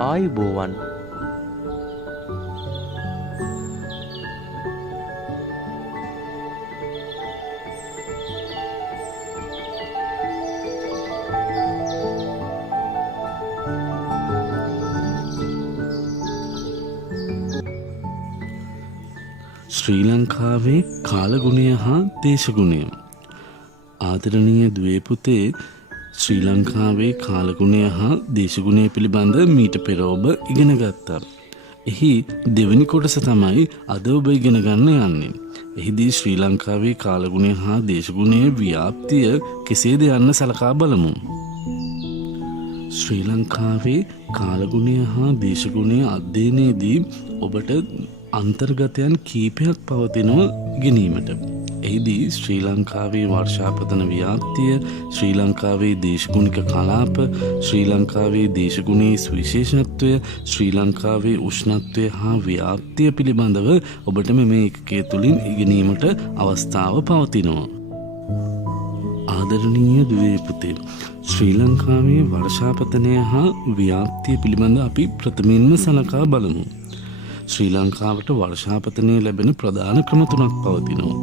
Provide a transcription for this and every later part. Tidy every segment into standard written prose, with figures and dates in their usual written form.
ආයුබෝවන්. ශ්‍රී ලංකාවේ කාලගුණය හා දේශගුණය. ආදරණීය දුවේ පුතේ, ශ්‍රී ලංකාවේ කාලගුණය හා දේශගුණය පිළිබඳ මීට පෙර ඔබ ඉගෙන ගත්තා. එහි දෙවැනි කොටස තමයි අද ඔබ ඉගෙන ගන්න යන්නේ. එහිදී ශ්‍රී ලංකාවේ කාලගුණය හා දේශගුණයේ ව්‍යාප්තිය කෙසේද යන්න සලකා බලමු. ශ්‍රී ලංකාවේ කාලගුණය හා දේශගුණය අධ්‍යයනයේදී ඔබට අන්තර්ගතයන් කීපයක් පවතිනවා ගැනීමට. එහිදී ශ්‍රී ලංකාවේ වර්ෂාපතන ව්‍යාප්තිය, ශ්‍රී ලංකාවේ දේශගුණික කලාප, ශ්‍රී ලංකාවේ දේශගුණයේ සුවිශේෂත්වය, ශ්‍රී ලංකාවේ උෂ්ණත්වය හා ව්‍යාප්තිය පිළිබඳව ඔබට මෙම ඒකකය තුළින් ඉගෙනීමට අවස්ථාව පවතිනවා. ආදරණීය දුවේ පුතේ, ශ්‍රී ලංකාවේ වර්ෂාපතනය හා ව්‍යාප්තිය පිළිබඳ අපි ප්‍රථමයෙන්ම සලකා බලමු. ශ්‍රී ලංකාවට වර්ෂාපතනය ලැබෙන ප්‍රධාන ක්‍රම තුනක් පවතිනවා.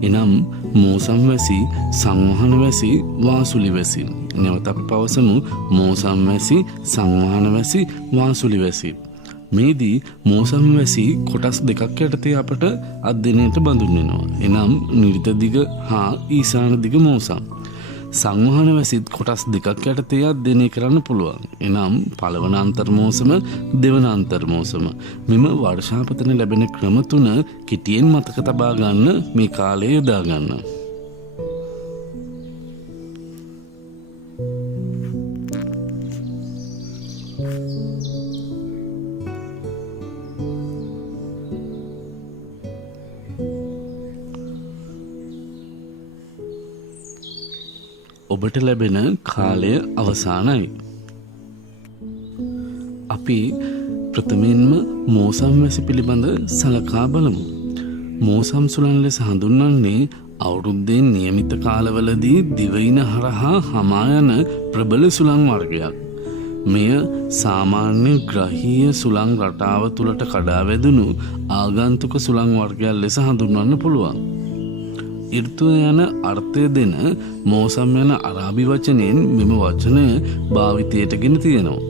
එනම් මෝසම් වැසි, සංවහන වැසි, වාසුලි වැසි. නැවත අපි පවසමු මෝසම් වැසි, සංවහන වැසි, වාසුලි වැසි. මේදී මෝසම් වැසි කොටස් දෙකක් යටතේ අපට අධ්‍යයනයට බඳුන් වෙනවා. එනම් නිරිත දිග හා ඊසාන දිග මෝසම්. සංවහන වැසිත් කොටස් දෙකක් යටතේ අධ්‍යයනය කරන්න පුළුවන්. එනම් පළවන අන්තර්මෝසම, දෙවන අන්තර්මෝසම. මෙම වර්ෂාපතන ලැබෙන ක්‍රම තුන කෙටියෙන් මතක තබා ගන්න මේ කාලය යොදා ගන්න. ඔබට ලැබෙන කාලය අවසానයි. අපි ප්‍රථමයෙන්ම මෝසම් වැසි පිළිබඳ සලකා බලමු. මෝසම් සුළං ලෙස හඳුන්වන්නේ අවුරුද්දේ නියමිත කාලවලදී දිවයින හරහා හමා යන ප්‍රබල සුළං වර්ගයක්. මෙය සාමාන්‍ය ග්‍රහීය සුළං රටාව තුළට කඩා වැදුණු ආගන්තුක සුළං වර්ගයක් ලෙස හඳුන්වන්න පුළුවන්. ඍතුව යන අර්ථය දෙන මෝසම් යන අරාබි වචනයෙන් මෙම වචනය භාවිතයට ගෙන තියෙනවා.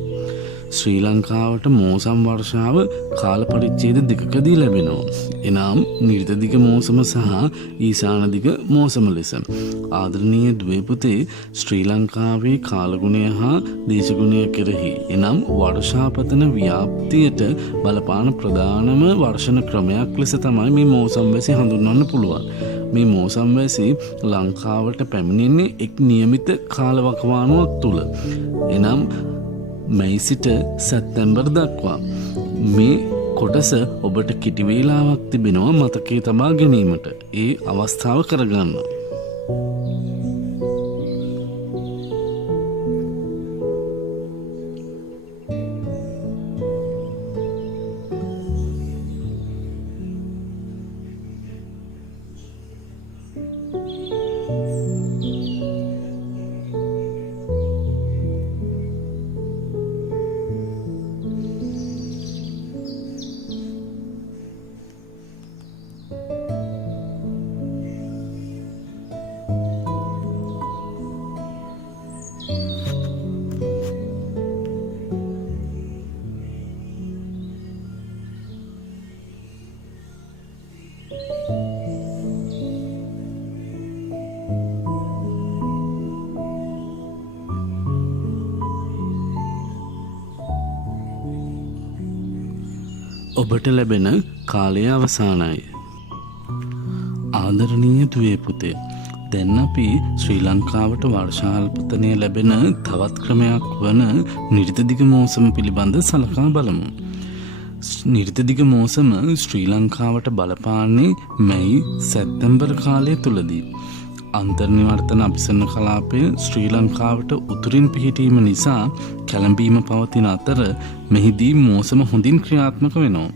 ශ්‍රී ලංකාවට මෝසම් වර්ෂාව කාල පරිච්ඡේද දෙකකදී ලැබෙනවා. එනම් නිරිත දිග මෝසම සහ ඊසාන දිග මෝසම ලෙස. ආදරණීය දුවේ පුතේ, ශ්‍රී ලංකාවේ කාලගුණය හා දේශගුණය කෙරෙහි එනම් වර්ෂාපතන ව්‍යාප්තියට බලපාන ප්‍රධානම වර්ෂණ ක්‍රමයක් ලෙස තමයි මේ මෝසම් වැසි හඳුන්වන්න පුළුවන්. මේ මෝසම් වැසි ලංකාවට පැමිණෙන්නේ එක් නියමිත කාලවකවානුවක් තුළ. එනම් මැයි සිට සැප්තැම්බර් දක්වා. මේ කොටස ඔබට කිටි වේලාවක් තිබෙනවා මතකයේ තබා ගැනීමට. ඒ අවස්ථාව කරගන්න. ඔබට ලැබෙන කාලය අවසానයි. ආදරණීය දුවේ පුතේ, දැන් අපි ශ්‍රී ලංකාවට වර්ෂාල්පතනය ලැබෙන තවත් ක්‍රමයක් වන නිරිත දිග මෝසම පිළිබඳ සලකා බලමු. නිරිත දිග මෝසම ශ්‍රී ලංකාවට බලපාන්නේ මැයි සැප්තැම්බර් කාලය තුලදී. අන්තර්නිවර්තන අභිසරණ කලාපය ශ්‍රී ලංකාවට උතුරින් පිහිටීම නිසා කැළඹීම පවතින අතර මෙහිදී මෝසම හොඳින් ක්‍රියාත්මක වෙනවා.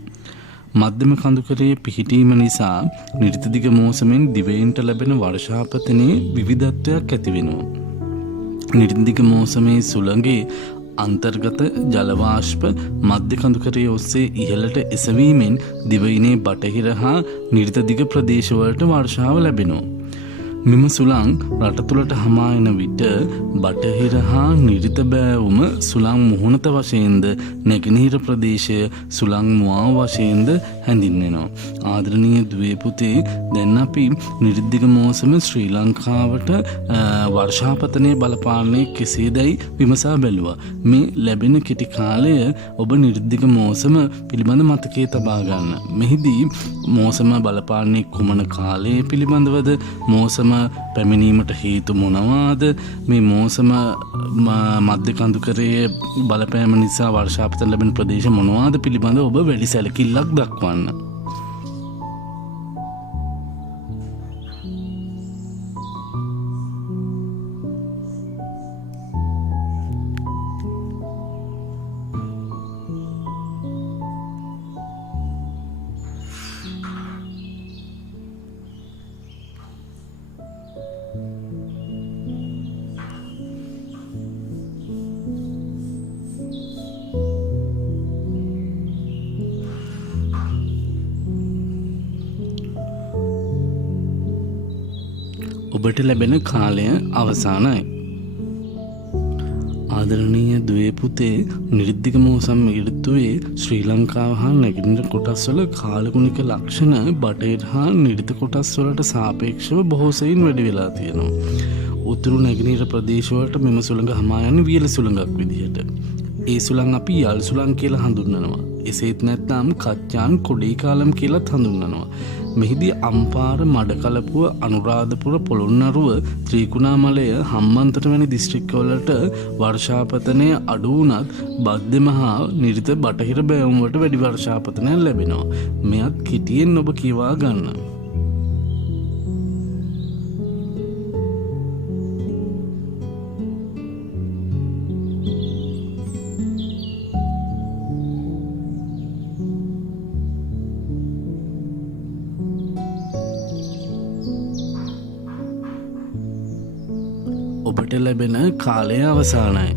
මධ්‍යම කඳුකරයේ පිහිටීම නිසා නිරිත දිග මෝසමෙන් දිවයිනට ලැබෙන වර්ෂාපතනයේ විවිධත්වයක් ඇති වෙනවා. නිරිත දිග මෝසමේ සුළඟේ අන්තර්ගත ජල වාෂ්ප මධ්‍ය කඳුකරයේ ඔස්සේ ඉහළට එසවීමෙන් දිවයිනේ බටහිර හා නිරිත දිග ප්‍රදේශවලට වර්ෂාව ලැබෙනවා. මෙම සුළං රට තුළට හමා එන විට බටහිර හා නිරිත බෑවුම සුළං මුහුණත වශයෙන්ද නැගෙනහිර ප්‍රදේශය සුළං මුවාව වශයෙන්ද හැඳින්වෙනවා. ආදරණීය දුවේ පුතේ, දැන් අපි නිරිද්දික මෝසම ශ්‍රී ලංකාවට වර්ෂාපතනය බලපාන්නේ කෙසේදැයි විමසා බැලුවා. මේ ලැබෙන කෙටි කාලය ඔබ නිරිද්දික මෝසම පිළිබඳ මතකයේ තබා ගන්න. මෙහිදී මෝසම බලපාන්නේ කුමන කාලයේ පිළිබඳවද? මෝසම පැමිණීමට හේතු මොනවාද? මේ මෝසම මධ්‍ය කඳුකරයේ බලපෑම නිසා වර්ෂාපතන ලැබෙන ප්‍රදේශ මොනවාද පිළිබඳ ඔබ වැඩි සැලකිල්ලක් දක්වන්න. ඔබට ලැබෙන කාලය අවසానයි. ආදරණීය දුවේ පුතේ, නිරිද්දික මෝසම් ඍතුවේ ශ්‍රී ලංකාව හා නැගෙනහිර කොටස්වල කාලගුණික ලක්ෂණ බටහිර හා නිරිත කොටස්වලට සාපේක්ෂව බොහෝ සෙයින් වැඩි වෙලා තියෙනවා. උතුරු නැගෙනහිර ප්‍රදේශවලට මෙම සුළඟ හමා යන්නේ වියලි සුළඟක් විදිහට. ඒ සුළං අපි යල් සුළං කියලා හඳුන්වනවා. එසේත් නැත්නම් කච්චාන් කොඩේ කාලම් කියලාත් හඳුන්වනවා. මෙහිදී අම්පාර, මඩකලපුව, අනුරාධපුර, පොළොන්නරුව, ත්‍රිකුණාමලය, හම්බන්තොට වැනි දිස්ත්‍රික්කවලට වර්ෂාපතනය අඩු වුණත් බද්දෙම හා නිරිත බටහිර බෑවුම් වලට වැඩි වර්ෂාපතනයක් ලැබෙනවා. මෙයත් කෙටියෙන් ඔබ කියවා ගන්න. ඔබට ලැබෙන කාලය අවසానයි.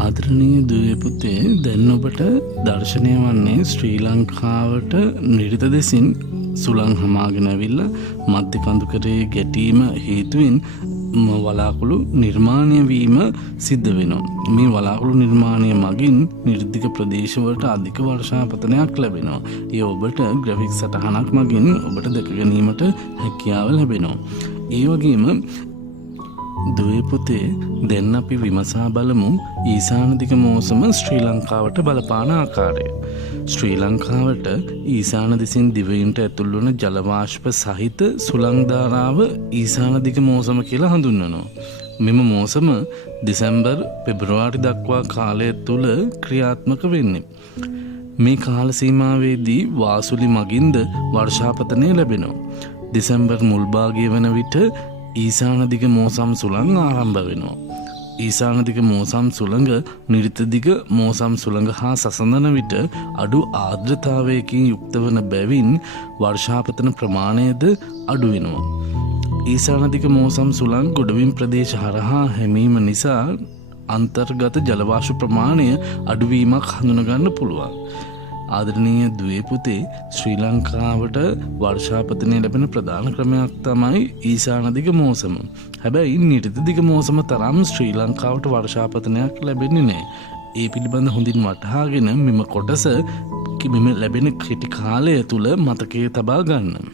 ආදරණීය දුවේ පුතේ, දැන් ඔබට දර්ශනය වන්නේ ශ්‍රී ලංකාවට නිරිත දෙසින් සුළං හමාගෙන ඇවිල්ලා මධ්‍ය කඳුකරයේ ගැටීම හේතුවෙන් වලාකුළු නිර්මාණය වීම සිද්ධ වෙනවා. මේ වලාකුළු නිර්මාණය මගින් නිර්දික ප්‍රදේශවලට අධික වර්ෂාපතනයක් ලැබෙනවා. ඒ ඔබට ග්‍රැෆික් සටහනක් මගින් ඔබට දැක ගැනීමට හැකියාව ලැබෙනවා. ඒ වගේම දුවේ පුතේ, දැන් අපි විමසා බලමු ඊසානදික මෝසම ශ්‍රී ලංකාවට බලපාන ආකාරය. ශ්‍රී ලංකාවට ඊසාන දෙසින් දිවයිනට ඇතුල් වන ජල වාෂ්ප සහිත සුළං ධාරාව ඊසානදික මෝසම කියලා හඳුන්වනවා. මෙම මෝසම දෙසැම්බර් පෙබරවාරි දක්වා කාලය තුල ක්‍රියාත්මක වෙන්නේ. මේ කාල සීමාවේදී වාසුලි මගින්ද වර්ෂාපතනය ලැබෙනවා. දෙසැම්බර් මුල් භාගය වන විට ඊසානදික මෝසම් සුළං ආරම්භ වෙනවා. ඊසානදික මෝසම් සුළඟ නිරිතදිග මෝසම් සුළඟ හා සසඳන විට අඩු ආර්ද්‍රතාවයකින් යුක්ත වන බැවින් වර්ෂාපතන ප්‍රමාණයද අඩු වෙනවා. ඊසානදික මෝසම් සුළං ගොඩවින් ප්‍රදේශ හරහා හැමීම නිසා අන්තර්ගත ජලවාෂු ප්‍රමාණය අඩුවීමක් හඳුනගන්න පුළුවන්. ආදරණීය දුවේ පුතේ, ශ්‍රී ලංකාවට වර්ෂාපතනය ලැබෙන ප්‍රධාන ක්‍රමයක් තමයි ඊසානදික මෝසම. හැබැයි නිරිතදිග මෝසම තරම් ශ්‍රී ලංකාවට වර්ෂාපතනයක් ලැබෙන්නේ නැහැ. ඒ පිළිබඳ හොඳින් වටහාගෙන මෙම කොටස මෙම ලැබෙන කෙටි කාලය තුල මතකයේ තබා ගන්න.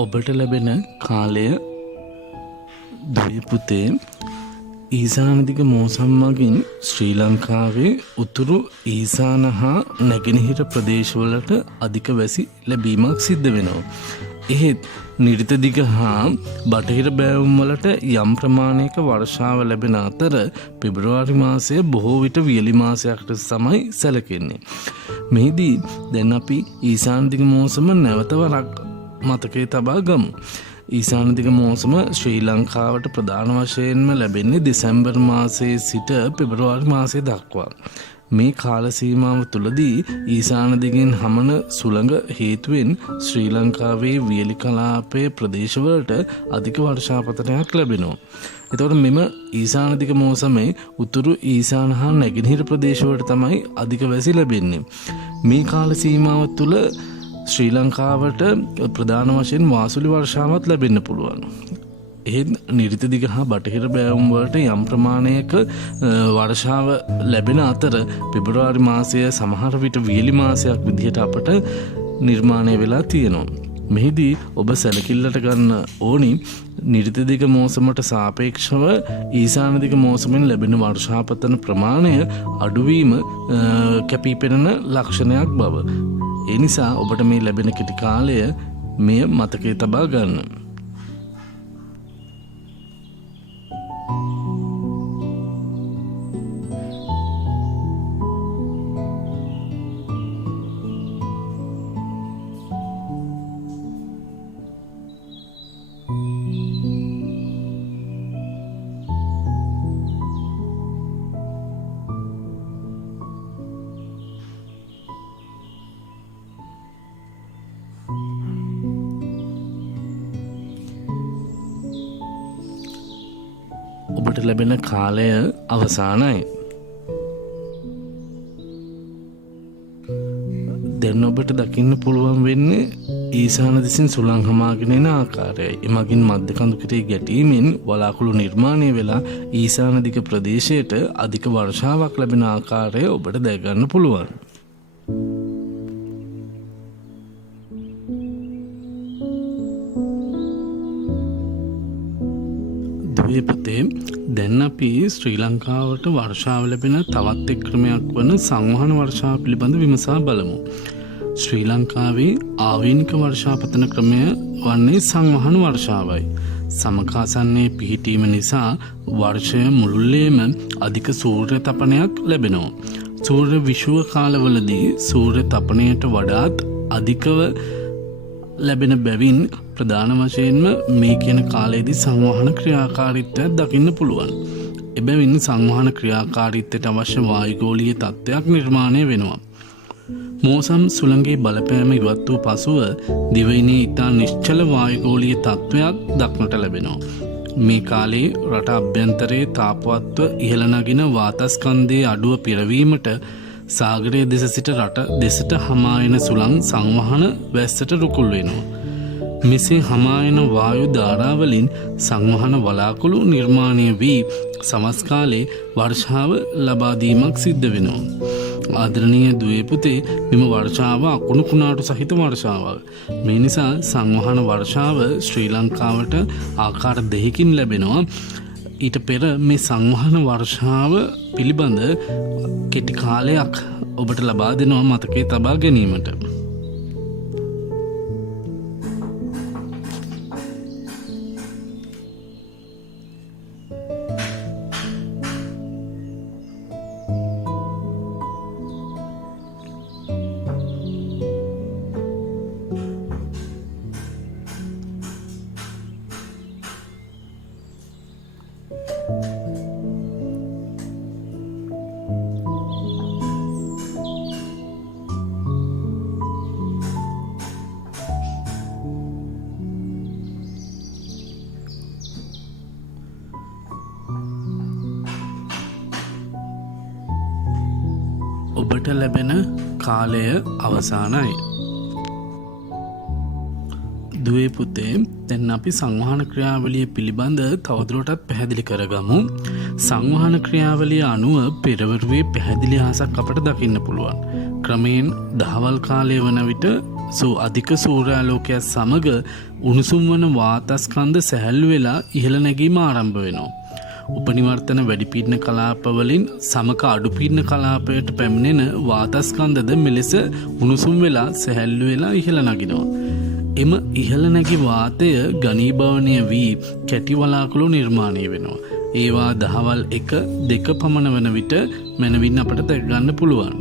ඔබට ලැබෙන කාලය දුවේ පුතේ ඊසානදිග මෝසම් මගින් ශ්‍රී ලංකාවේ උතුරු ඊසාන හා නැගෙනහිර ප්‍රදේශවලට අධික වැසි ලැබීමක් සිද්ධ වෙනවා. එහෙත් නිරිත දිග හා බටහිර බෑවුම් වලට යම් ප්‍රමාණයක වර්ෂාව ලැබෙන අතර පෙබරවාරි මාසය බොහෝ විට වියලි මාසයකට තමයි සැලකෙන්නේ. මෙහිදී දැන් අපි ඊසානදිග මෝසම නැවත වරක් මතකයේ තබා ගමු. ඊසානදිග මෝසම ශ්‍රී ලංකාවට ප්‍රධාන වශයෙන්ම ලැබෙන්නේ දෙසැම්බර් මාසයේ සිට පෙබරවාරි මාසය දක්වා. මේ කාල සීමාව තුළදී ඊසාන දිගෙන් හමන සුළඟ හේතුවෙන් ශ්‍රී ලංකාවේ වියලි කලාපයේ ප්‍රදේශවලට අධික වර්ෂාපතනයක් ලැබෙනවා. එතකොට මෙම ඊසාන දිග මෝසමේ උතුරු ඊසාන හා නැගෙනහිර ප්‍රදේශවලට තමයි අධික වැසි ලැබෙන්නේ. මේ කාල සීමාව තුළ ශ්‍රී ලංකාවට ප්‍රධාන වශයෙන් වාසුලි වර්ෂාවත් ලැබෙන්න පුළුවන්. එහෙත් නිරිත දිග හා බටහිර බෑවුම් වලට යම් ප්‍රමාණයක වර්ෂාව ලැබෙන අතර පෙබරවාරි මාසය සමහර විට වියලි මාසයක් විදිහට අපට නිර්මාණය වෙලා තියෙනවා. මෙහිදී ඔබ සැලකිල්ලට ගන්න ඕනි නිරිත දිග මෝසමට සාපේක්ෂව ඊසාන දිග මෝසමෙන් ලැබෙන වර්ෂාපතන ප්‍රමාණය අඩුවීම කැපී පෙනෙන ලක්ෂණයක් බව. ඒ නිසා ඔබට මේ ලැබෙන කෙටි කාලය මෙය මතකයේ තබා ගන්න. ඔබට ලැබෙන කාලය අවසానයි. දැන් ඔබට දකින්න පුළුවන් වෙන්නේ ඊසාන දිසින් සුළං හමාගෙන එන ආකාරයයි. එමගින් මධ්‍ය කඳු කිරේ ගැටීමෙන් වලාකුළු නිර්මාණය වෙලා ඊසාන දිග ප්‍රදේශයට අධික වර්ෂාවක් ලැබෙන ආකාරය ඔබට දැක ගන්න පුළුවන්. දුවේ පුතේ, දැන් අපි ශ්‍රී ලංකාවට වර්ෂාව ලැබෙන තවත් එක් ක්‍රමයක් වන සංවහන වර්ෂාව පිළිබඳ විමසා බලමු. ශ්‍රී ලංකාවේ ආවේනික වර්ෂාපතන ක්‍රමය වන්නේ සංවහන වර්ෂාවයි. සමකාසන්නේ පිහිටීම නිසා වර්ෂය මුළුල්ලේම අධික සූර්ය තපනයක් ලැබෙනවා. සූර්ය විෂුව කාලවලදී සූර්ය තපනයට වඩාත් අධිකව ලැබෙන බැවින් ප්‍රධාන වශයෙන්ම මේ කියන කාලයේදී සංවහන ක්‍රියාකාරීත්වයක් දකින්න පුළුවන්. එබැවින් සංවහන ක්‍රියාකාරීත්වයට අවශ්‍ය වායුගෝලීය තත්ත්වයක් නිර්මාණය වෙනවා. මෝසම් සුළඟේ බලපෑම ඉවත් වූ පසුව දිවයිනේ ඉතා නිශ්චල වායුගෝලීය තත්ත්වයක් දක්නට ලැබෙනවා. මේ කාලේ රට අභ්‍යන්තරයේ තාපවත්ව ඉහළ නගින වාතස්කන්ධයේ අඩුව පිරවීමට සාගරයේ දෙස සිට රට දෙසට හමායන සුළං සංවහන වැස්සට රුකුල් වෙනවා. මෙසේ හමායන වායු ධාරාවලින් සංවහන වලාකුළු නිර්මාණය වී සවස් කාලේ වර්ෂාව ලබා දීමක් සිද්ධ වෙනවා. ආදරණීය දුවේ පුතේ, මෙම වර්ෂාව අකුණු කුණාටු සහිත වර්ෂාවක්. මේ නිසා සංවහන වර්ෂාව ශ්‍රී ලංකාවට ආකාර දෙකකින් ලැබෙනවා. ඊට පෙර මේ සංවහන වර්ෂාව පිළිබඳ කෙටි කාලයක් ඔබට ලබා දෙනවා මතකයේ තබා ගැනීමට. ඔබට ලැබෙන කාලය අවසానයි. දුවේ පුතේ, දැන් අපි සංවහන ක්‍රියාවලිය පිළිබඳ තවදුරටත් පැහැදිලි කරගමු. සංවහන ක්‍රියාවලිය අනුව පෙරවරුවේ පැහැදිලි අහසක් අපට දකින්න පුළුවන්. ක්‍රමයෙන් දහවල් කාලය වන විට අධික සූර්යාලෝකයක් සමග උණුසුම් වන වාතස්කන්ධ සැහැල්ලු වෙලා ඉහළ නැගීම ආරම්භ වෙනවා. උපනිවර්තන වැඩිපීඩන කලාපවලින් සමක අඩුපීඩන කලාපයට පැමිණෙන වාතස්කන්ධද මෙලෙස උණුසුම් වෙලා සැහැල්ලු වෙලා ඉහළ නගිනවා. එම ඉහළ නැගි වාතය ඝනීභවනය වී කැටි වලාකුළු නිර්මාණය වෙනවා. ඒවා දහවල් 1-2 පමණ වන විට මැනවින් අපට දැක ගන්න පුළුවන්.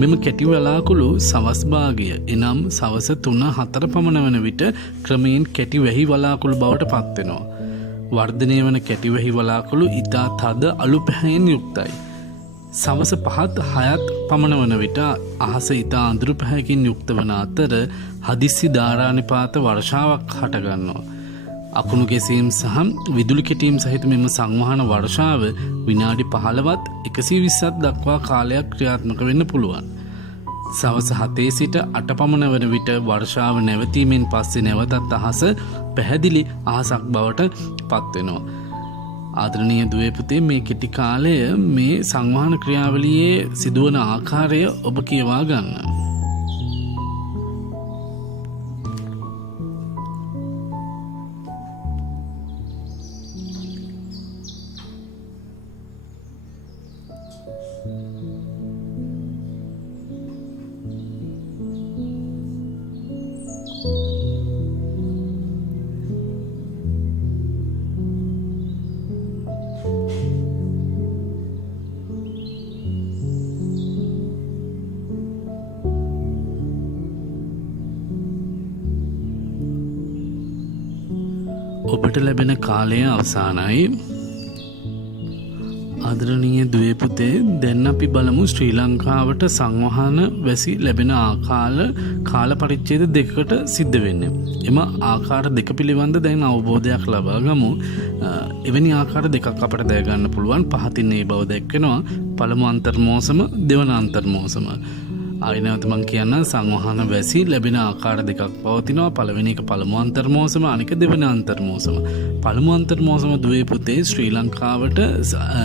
මෙම කැටි වලාකුළු සවස් භාගය එනම් සවස 3-4 පමණ වන විට ක්‍රමයෙන් කැටි වැහි වලාකුළු බවට පත් වෙනවා. වර්ධනය වන කැටි වැහි වලාකුළු ඉතා තද අලු පැහැයෙන් යුක්තයි. සවස 5-6 පමණ වන විට අහස ඉතා අඳුරු පැහැයකින් යුක්ත වන අතර හදිස්සි ධාරානිපාත වර්ෂාවක් හටගන්නවා. අකුණු ගැසීම් සහ විදුලි කෙටීම් සහිත මෙම සංවහන වර්ෂාව විනාඩි 15ත් 120ක් දක්වා කාලයක් ක්‍රියාත්මක වෙන්න පුළුවන්. සවස 7 සිට 8 පමණ වන විට වර්ෂාව නැවතීමෙන් පස්සේ නැවතත් අහස පැහැදිලි අහසක් බවට පත් වෙනවා. ආදරණීය දුවේ පුතේ, මේ කෙටි කාලය මේ සංවහන ක්‍රියාවලියේ සිදුවන ආකාරය ඔබ කියවා ගන්න. ඔබට ලැබෙන කාලය අවසానයි. ආදරණීය දුවේ පුතේ, දැන් අපි බලමු ශ්‍රී ලංකාවට සංවහන වැසි ලැබෙන කාල පරිච්ඡේද දෙකකට සිද්ධ වෙන්නේ. එම ආකාර දෙක පිළිබඳ දැන් අවබෝධයක් ලබා ගමු. එවැනි ආකාර දෙකක් අපට දැක ගන්න පුළුවන්. පහතින් මේ බව දැක්වෙනවා. පළමු අන්තර් මෝසම, දෙවන අන්තර් මෝසම. ආයෙත් මම කියන්න සංවහන වැසි ලැබෙන ආකාර දෙකක් පවතිනවා. පළවෙනි එක පළමු අන්තර් මෝසම, අනික දෙවෙනි අන්තර් මෝසම. පළමු අන්තර් මෝසම දුවේ පුතේ ශ්‍රී ලංකාවට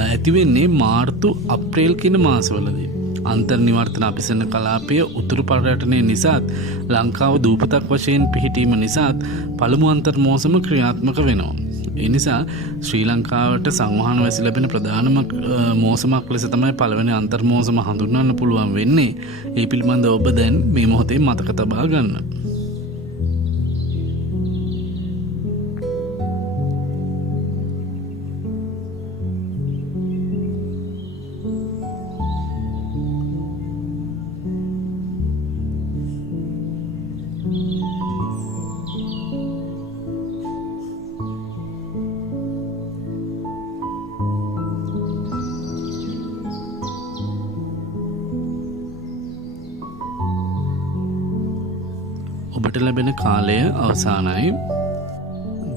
ඇති වෙන්නේ මාර්තු අප්‍රේල් කියන මාසවලදී. අන්තර් නිවර්තන අபிසරණ කලාපය උතුරු පර්යටනය නිසාත් ලංකාව දූපතක් වශයෙන් පිහිටීම නිසාත් පළමු අන්තර් මෝසම ක්‍රියාත්මක වෙනවා. ඒ නිසා ශ්‍රී ලංකාවට සංවහන වැසි ලැබෙන ප්‍රධානම මෝසමක් ලෙස තමයි පළවෙනි අන්තර් මෝසම හඳුන්වන්න පුළුවන් වෙන්නේ. ඒ පිළිබඳව ඔබ දැන් මේ මොහොතේ මතක තබා ගන්න. ඔබට ලැබෙන කාලය අවසానයි.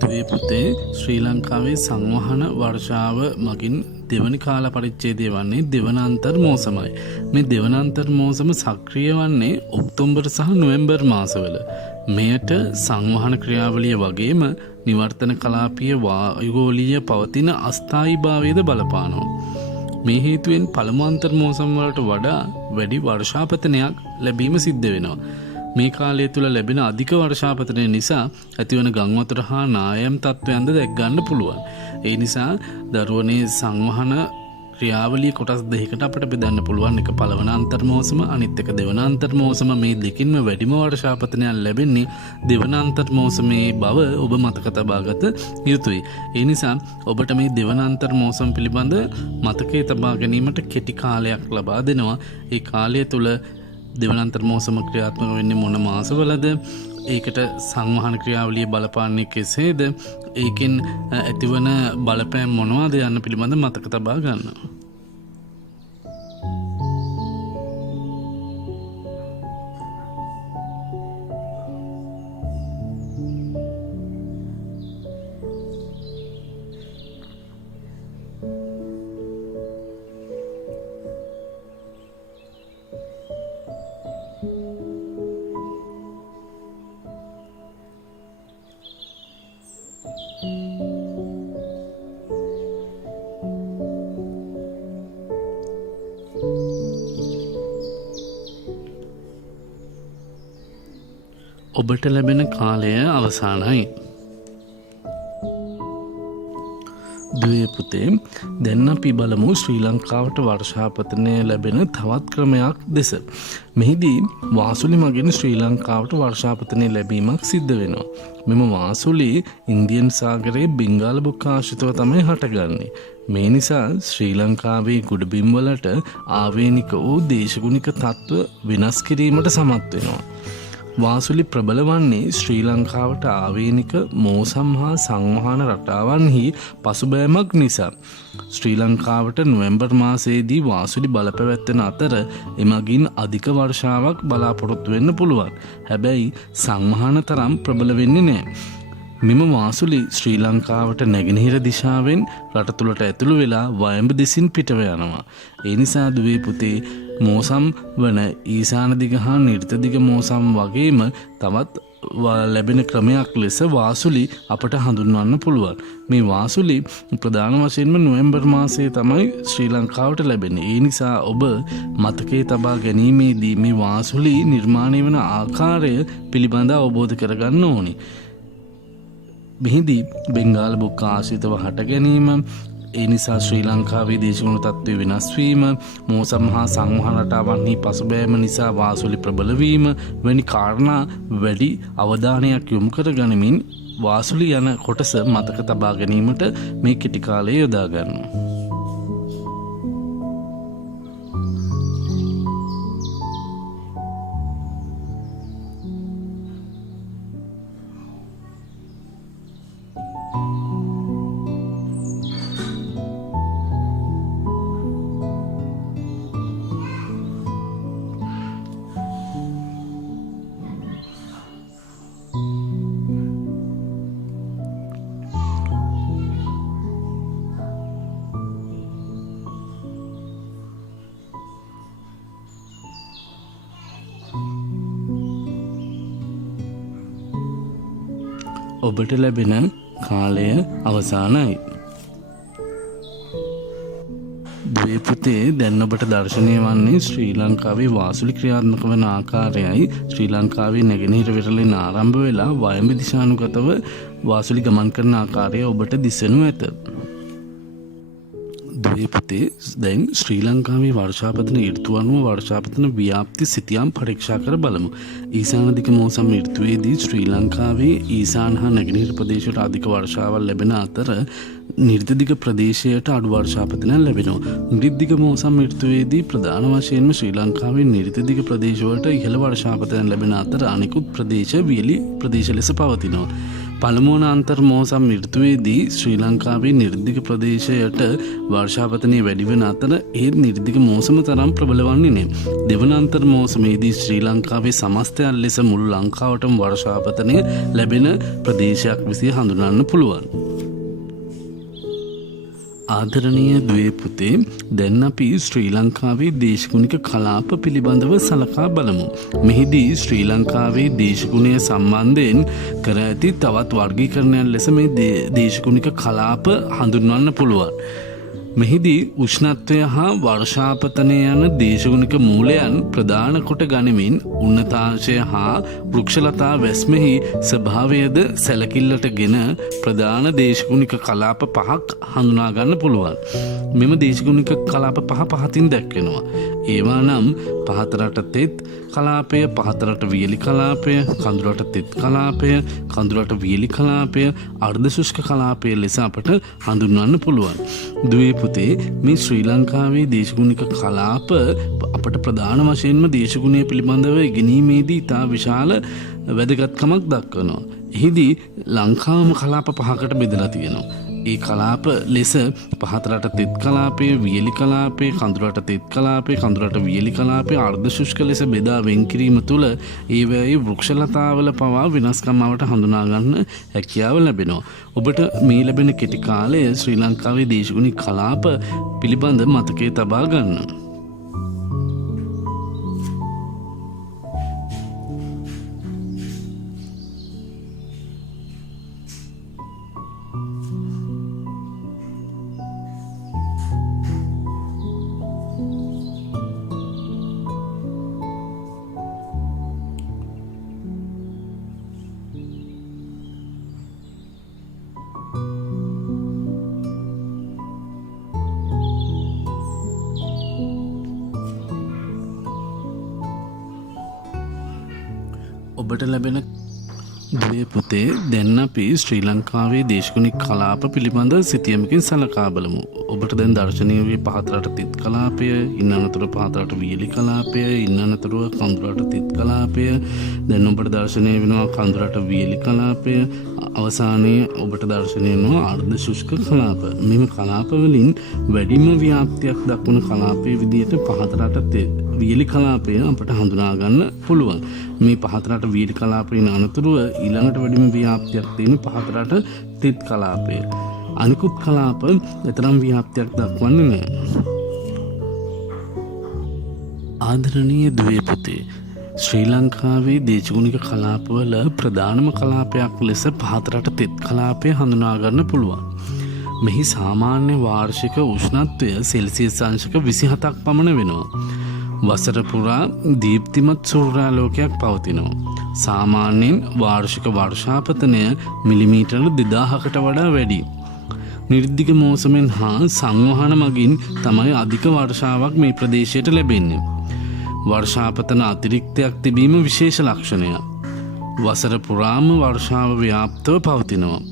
දුවේ පුතේ, ශ්‍රී ලංකාවේ සංවහන වර්ෂාව මගින් දෙවනි කාල පරිච්ඡේදය වන්නේ දෙවන අන්තර් මෝසමයි. මේ දෙවන අන්තර් මෝසම සක්‍රිය වන්නේ ඔක්තෝබර් සහ නොවැම්බර් මාසවල. මෙයට සංවහන ක්‍රියාවලිය වගේම නිවර්තන කලාපීය වායුගෝලීය පවතින අස්ථායීභාවයද බලපානවා. මේ හේතුවෙන් පළමු අන්තර් මෝසම වලට වඩා වැඩි වර්ෂාපතනයක් ලැබීම සිද්ධ වෙනවා. මේ කාලය තුළ ලැබෙන අධික වර්ෂාපතනය නිසා ඇතිවන ගංවතුර හා නායම් තත්ත්වයන්ද දැක් ගන්න පුළුවන්. ඒ නිසා දරුවනේ සංවහන ක්‍රියාවලිය කොටස් දෙකකට අපට බෙදන්න පුළුවන්. එක පළවන අන්තර් මෝසම, අනිත් එක දෙවන අන්තර් මෝසම. මේ දෙකින්ම වැඩිම වර්ෂාපතනයක් ලැබෙන්නේ දෙවන අන්තර් මෝසමේ බව ඔබ මතක තබාගත යුතුයි. ඒ නිසා ඔබට මේ දෙවන අන්තර් මෝසම පිළිබඳ මතකයේ තබා ගැනීමට කෙටි කාලයක් ලබා දෙනවා. ඒ කාලය තුළ දෙවන අන්තර් මෝසම ක්‍රියාත්මක වෙන්නේ මොන මාසවලද? ඒකට සංවහන ක්‍රියාවලිය බලපාන්නේ කෙසේද? ඒකෙන් ඇතිවන බලපෑම් මොනවාද යන්න පිළිබඳ මතක තබා ගන්න. ඔබට ලැබෙන කාලය අවසానයි. දුවේ පුතේ, දැන් අපි බලමු ශ්‍රී ලංකාවට වර්ෂාපතනය ලැබෙන තවත් ක්‍රමයක් දෙස. මෙහිදී වාසුලි මගින් ශ්‍රී ලංකාවට වර්ෂාපතනය ලැබීමක් සිද්ධ වෙනවා. මෙම වාසුලි ඉන්දියන් සාගරයේ බෙන්ගාල බොක්ක ආශ්‍රිතව තමයි හටගන්නේ. මේ නිසා ශ්‍රී ලංකාවේ ගොඩබිම්වලට ආවේනික වූ දේශගුණික තත්ත්ව වෙනස් කිරීමට සමත් වෙනවා. වාසුලි ප්‍රබල වන්නේ ශ්‍රී ලංකාවට ආවේනික මෝසම් හා සංවහන රටාවන්හි පසුබෑමක් නිසා. ශ්‍රී ලංකාවට නොවැම්බර් මාසයේදී වාසුලි බලපැවැත්වෙන අතර එමගින් අධික වර්ෂාවක් බලාපොරොත්තු වෙන්න පුළුවන්. හැබැයි සංවහන තරම් ප්‍රබල වෙන්නේ නැහැ. මෙම වාසුලි ශ්‍රී ලංකාවට නැගෙනහිර දිශාවෙන් රට තුළට ඇතුළු වෙලා වයඹ දෙසින් පිටව යනවා. ඒ නිසා දුවේ පුතේ, මෝසම් වන ඊසාන දිග හා නිර්ත දිග මෝසම් වගේම තවත් ලැබෙන ක්‍රමයක් ලෙස වාසුලි අපට හඳුන්වන්න පුළුවන්. මේ වාසුලි ප්‍රධාන වශයෙන්ම නොවැම්බර් මාසයේ තමයි ශ්‍රී ලංකාවට ලැබෙන්නේ. ඒ නිසා ඔබ මතකයේ තබා ගැනීමේදී මේ වාසුලි නිර්මාණය වන ආකාරය පිළිබඳව අවබෝධ කරගන්න ඕනි. මෙහිදී බෙන්ගාල බොක්ක ආශ්‍රිතව හට ගැනීම, ඒ නිසා ශ්‍රී ලංකාවේ දේශගුණ තත්ත්වය වෙනස් වීම, මෝසම් හා සංවහන රටාවන්හි පසුබෑම නිසා වාසුලි ප්‍රබල වීම වැනි කාරණා වැඩි අවධානයක් යොමු කර ගනිමින් වාසුලි යන කොටස මතක තබා ගැනීමට මේ කෙටි කාලය යොදා ගන්නවා. ඔබට ලැබෙන කාලය අවසానයි. දුවේ පුතේ, දැන් ඔබට දර්ශනය වන්නේ ශ්‍රී ලංකාවේ වාසුලි ක්‍රියාත්මක වන ආකාරයයි. ශ්‍රී ලංකාවේ නැගෙනහිර වෙරළෙන් ආරම්භ වෙලා වයඹ දිශානුගතව වාසුලි ගමන් කරන ආකාරය ඔබට දිසෙනු ඇත. දුවේ පුතේ, දැන් ශ්‍රී ලංකාවේ වර්ෂාපතන ඍතු අනුව වර්ෂාපතන ව්‍යාප්ති සිතියම් පරීක්ෂා කර බලමු. ඊසාන දිග මෝසම් ඍතුවේදී ශ්‍රී ලංකාවේ ඊසාන හා නැගෙනහිර ප්‍රදේශවල අධික වර්ෂාවල් ලැබෙන අතර නිර්දිග ප්‍රදේශයට අඩු වර්ෂාපතනයක් ලැබෙනවා. නිර්දිග මෝසම් ඍතුවේදී ප්‍රධාන වශයෙන්ම ශ්‍රී ලංකාවේ නිර්දිග ප්‍රදේශවලට ඉහළ වර්ෂාපතනයක් ලැබෙන අතර අනෙකුත් ප්‍රදේශ වියලි ප්‍රදේශ ලෙස පවතිනවා. පළමුවන අන්තර් මෝසම් ඍතුවේදී ශ්‍රී ලංකාවේ නිර්දිග ප්‍රදේශයට වර්ෂාපතනය වැඩි වෙන අතර ඒත් නිර්දිග මෝසම තරම් ප්‍රබල වන්නේ නැහැ. දෙවන අන්තර් මෝසමේදී ශ්‍රී ලංකාවේ සමස්තයක් ලෙස මුළු ලංකාවටම වර්ෂාපතනය ලැබෙන ප්‍රදේශයක් විසිය හඳුනන්න පුළුවන්. ආදරණීය දුවේ පුතේ, දැන් අපි ශ්‍රී ලංකාවේ දේශගුණික කලාප පිළිබඳව සලකා බලමු. මෙහිදී ශ්‍රී ලංකාවේ දේශගුණය සම්බන්ධයෙන් කර ඇති තවත් වර්ගීකරණයක් ලෙස මේ දේශගුණික කලාප හඳුන්වන්න පුළුවන්. මෙහිදී උෂ්ණත්වය හා වර්ෂාපතනය යන දේශගුණික මූලයන් ප්‍රධාන කොට ගනිමින් උන්නතාංශය හා වෘක්ෂලතා වැස්මෙහි ස්වභාවයද සැලකිල්ලට ගෙන ප්‍රධාන දේශගුණික කලාප පහක් හඳුනා ගන්න පුළුවන්. මෙම දේශගුණික කලාප පහ පහතින් දැක්වෙනවා. ඒවා නම් පහතරට තෙත් කලාපය, පහතරට වියලි කලාපය, කඳුරට තෙත් කලාපය, කඳුරට වියලි කලාපය, අර්ධ ශුෂ්ක කලාපය ලෙස අපට හඳුන්වන්න පුළුවන්. දුවේ පුතේ, මේ ශ්‍රී ලංකාවේ දේශගුණික කලාප අපට ප්‍රධාන වශයෙන්ම දේශගුණය පිළිබඳව ඉගෙනීමේදී ඉතා විශාල වැදගත්කමක් දක්වනවා. එහිදී ලංකාවම කලාප පහකට බෙදලා තියෙනවා. ඒ කලාප ලෙස පහතරට තෙත් කලාපය, වියලි කලාපය, කඳුරට තෙත් කලාපය, කඳුරට වියලි කලාපය අර්ධ ශුෂ්ක ලෙස බෙදා වෙන් කිරීම තුළ ඒවැයි වෘක්ෂලතාවල පවා වෙනස්කම්වට හඳුනා ගන්න හැකියාව ලැබෙනවා. ඔබට මේ ලැබෙන කෙටි කාලය ශ්‍රී ලංකාවේ දේශගුණික කලාප පිළිබඳ මතකයේ තබා ගන්න. ඔබට ලැබෙන දුවේ පුතේ දැන් අපි ශ්‍රී ලංකාවේ දේශගුණික කලාප පිළිබඳ සිතියමකින් සලකා බලමු. ඔබට දැන් දර්ශනීය වී පහතරට තිත් කලාපය, ඉන් අනතුරු පහතරට වියලි කලාපය, ඉන් අනතුරු කඳුරට තිත් කලාපය, දැන් ඔබට දර්ශනය වෙනවා කඳුරට වියලි කලාපය, අවසානයේ ඔබට දර්ශනය වෙනවා අර්ධ ශුෂ්ක කලාප. මෙම කලාප වලින් වැඩිම ව්‍යාප්තියක් දක්වන කලාපයේ විදිහට පහතරට වියලි කලාපය අපට හඳුනා ගන්න පුළුවන්. මේ පහතරට වියලි කලාපයෙන් අනතුරුව ඊළඟට වැඩිම ව්‍යාප්තියක් තියෙන පහතරට තිත් කලාපය. අනිකුත් කලාප එතරම් ව්‍යාප්තියක් දක්වන්නේ නැහැ. ආදරණීය දුවේ පුතේ, ශ්‍රී ලංකාවේ දේශගුණික කලාපවල ප්‍රධානම කලාපයක් ලෙස පහතරට තිත් කලාපය හඳුනා ගන්න පුළුවන්. මෙහි සාමාන්‍ය වාර්ෂික උෂ්ණත්වය සෙල්සියස් අංශක 27ක් පමණ වෙනවා. වසර පුරා දීප්තිමත් සූර්යාලෝකයක් පවතිනවා. සාමාන්‍යයෙන් වාර්ෂික වර්ෂාපතනය මිලිමීටර 2000කට වඩා වැඩි. නිර්දිග මෝසමෙන් හා සංවහන මගින් තමයි අධික වර්ෂාවක් මේ ප්‍රදේශයට ලැබෙන්නේ. වර්ෂාපතන අතිරික්තයක් තිබීම විශේෂ ලක්ෂණයක්. වසර පුරාම වර්ෂාව ව්‍යාප්තව පවතිනවා.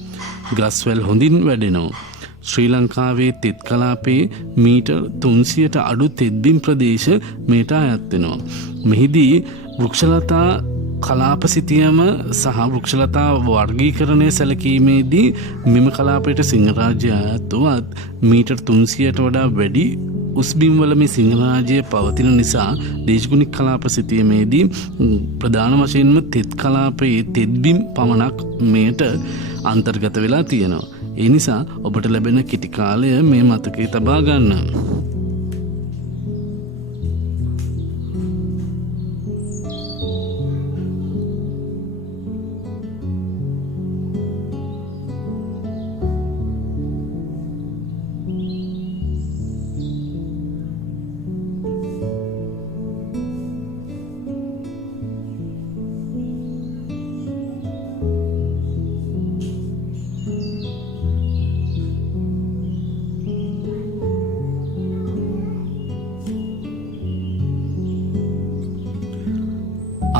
ගස්වැල් හොඳින් වැඩෙනවා. ශ්‍රී ලංකාවේ තෙත් කලාපයේ මීටර් 300ට අඩු තෙත්බිම් ප්‍රදේශ මේට අයත් වෙනවා. මෙහිදී වෘක්ෂලතා කලාප සිතියම සහ වෘක්ෂලතා වර්ගීකරණය සැලකීමේදී මෙම කලාපයට සිංහරාජ්‍ය අයත් වුවත් මීටර් 300ට වඩා වැඩි උස්බිම්වල මේ සිංහරාජ්‍ය පවතින නිසා දේශගුණික කලාප සිතියමේදී ප්‍රධාන වශයෙන්ම තෙත් කලාපයේ තෙත්බිම් පමණක් මෙයට අන්තර්ගත වෙලා තියෙනවා. ඒ නිසා ඔබට ලැබෙන කෙටි කාලය මේ මතකයේ තබා ගන්න.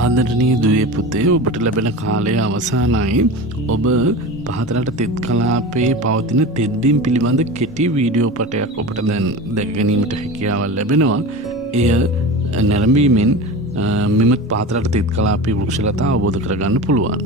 ආදරණීය දුවේ පුතේ, ඔබට ලැබෙන කාලය අවසానයි. ඔබ පහතරට තෙත් කලාපයේ පවතින තෙත්බිම් පිළිබඳ කෙටි වීඩියෝ පටයක් ඔබට දැන් දැක ගැනීමට හැකියාවක් ලැබෙනවා. එය නැරඹීමෙන් මෙම පහතරට තෙත් කලාපයේ වෘක්ෂලතා අවබෝධ කරගන්න පුළුවන්.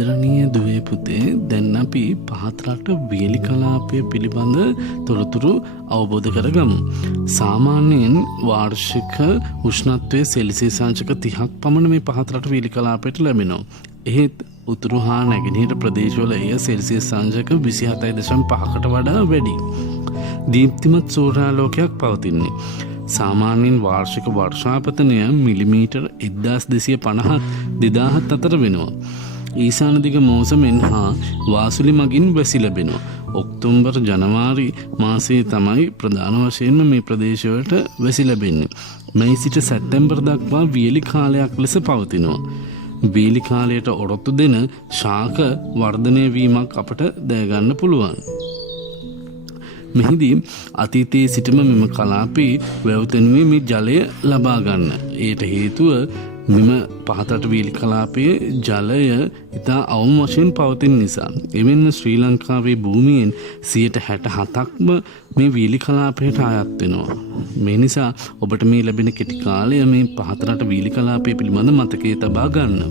ආදරණීය දුවේ පුතේ, දැන් අපි පහත් රට වියලි කලාපය පිළිබඳ තොරතුරු අවබෝධ කරගමු. සාමාන්‍යයෙන් වාර්ෂික උෂ්ණත්වය සෙල්සියස් අංශක 30ක් පමණ මේ පහත් රට වියලි කලාපයට ලැබෙනවා. එහෙත් උතුරු හා නැගෙනහිර ප්‍රදේශවල එය සෙල්සියස් අංශක 27.5කට වඩා වැඩි. දීප්තිමත් සූර්යාලෝකයක් පවතින්නේ. සාමාන්‍යයෙන් වාර්ෂික වර්ෂාපතනය මිලිමීටර් 1250 2000 අතර වෙනවා. ඊසාන දිග මෝසමෙන් හා වාසුලි මගින් වැසි ලැබෙනවා. ඔක්තෝබර් ජනවාරි මාසයේ තමයි ප්‍රධාන වශයෙන්ම මේ ප්‍රදේශවලට වැසි ලැබෙන්නේ. මේ සිට සැප්තැම්බර් දක්වා වියලි කාලයක් ලෙස පවතිනවා. වියලි කාලයට ඔරොත්තු දෙන ශාක වර්ධනය වීමක් අපට දැනගන්න පුළුවන්. මෙහිදී අතීතයේ සිටම මෙම කලාපේ වැව්තැනුවේ මේ ජලය ලබා ගන්න. ඒට හේතුව මෙම පහතට වියලි කලාපයේ ජලය ඉතා අවම වශයෙන් පවතින නිසා. එමෙන්ම ශ්‍රී ලංකාවේ භූමියෙන් 67%ක්ම මේ වියලි කලාපයට අයත් වෙනවා. මේ නිසා ඔබට මේ ලැබෙන කෙටි කාලය මේ පහතරට වියලි කලාපය පිළිබඳ මතකයේ තබා ගන්න.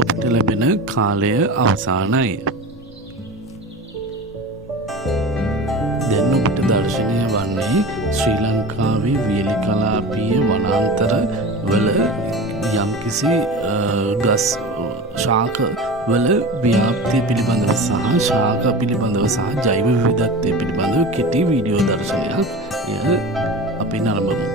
ඔබට ලැබෙන කාලය අවසානයි. දැන් ඔබට දර්ශනය වන්නේ ශ්‍රී ලංකාවේ වියලි කලාපීය වනාන්තර වල යම්කිසි ගස් ශාක වල ව්‍යාප්තිය පිළිබඳව සහ ශාක පිළිබඳව සහ ජෛව විවිධත්වය පිළිබඳව කෙටි වීඩියෝ දර්ශනයක් අපි නරඹමු.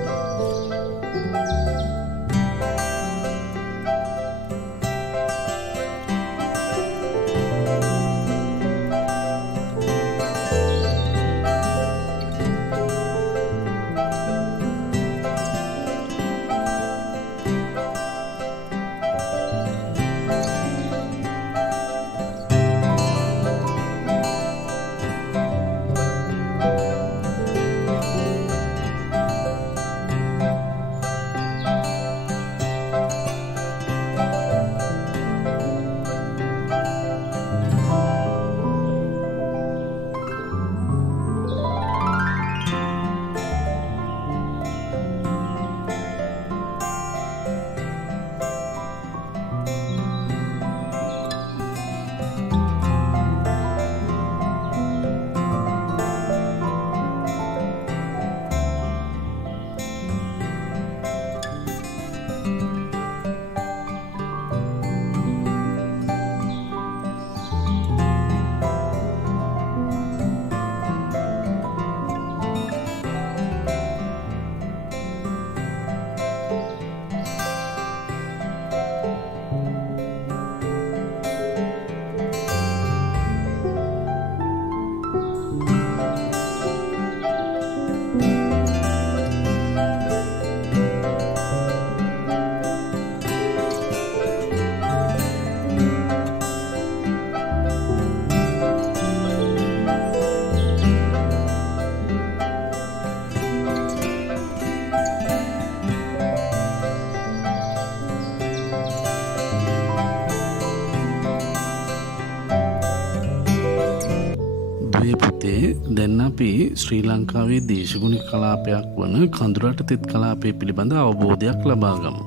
දැන් අපි ශ්‍රී ලංකාවේ දේශගුණික කලාපයක් වන කඳුරට තෙත් කලාපය පිළිබඳ අවබෝධයක් ලබා ගමු.